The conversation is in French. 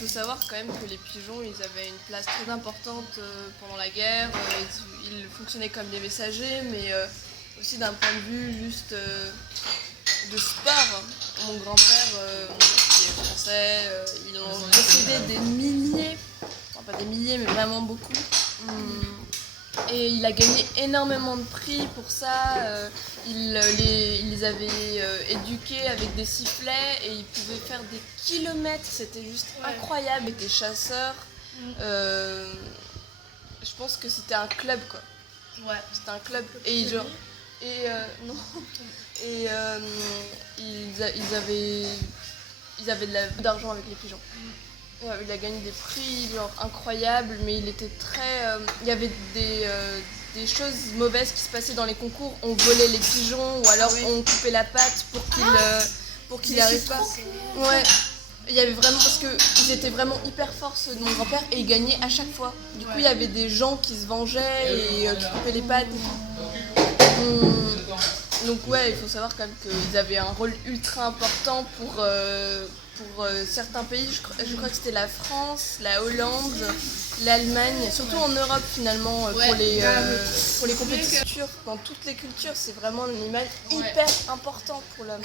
Il faut savoir quand même que les pigeons, ils avaient une place très importante pendant la guerre. Ils fonctionnaient comme des messagers, mais aussi d'un point de vue juste de sport. Mon grand-père, qui est français, ils ont possédé des milliers, enfin pas des milliers, mais vraiment beaucoup. Et il a gagné énormément de prix pour ça. Il les avait éduqués avec des sifflets et ils pouvaient faire des kilomètres. C'était juste incroyable. Ils étaient chasseurs. Je pense que c'était un club, quoi. Ouais. C'était un club. Et genre. Et non. Et ils avaient d'argent avec les pigeons. Ouais, il a gagné des prix genre incroyables, mais il était très. Il y avait des choses mauvaises qui se passaient dans les concours. On volait les pigeons ou alors on coupait la patte pour qu'il arrive pas. Ouais. Il y avait vraiment parce que ils étaient vraiment hyper forts ceux de mon grand-père et ils gagnaient à chaque fois. Du coup, il y avait des gens qui se vengeaient et qui coupaient les pattes. Donc ouais, il faut savoir quand même qu'ils avaient un rôle ultra important pour certains pays. Je crois que c'était la France, la Hollande, l'Allemagne, surtout en Europe finalement pour les compétitions. Dans toutes les cultures, c'est vraiment un animal hyper important pour l'homme.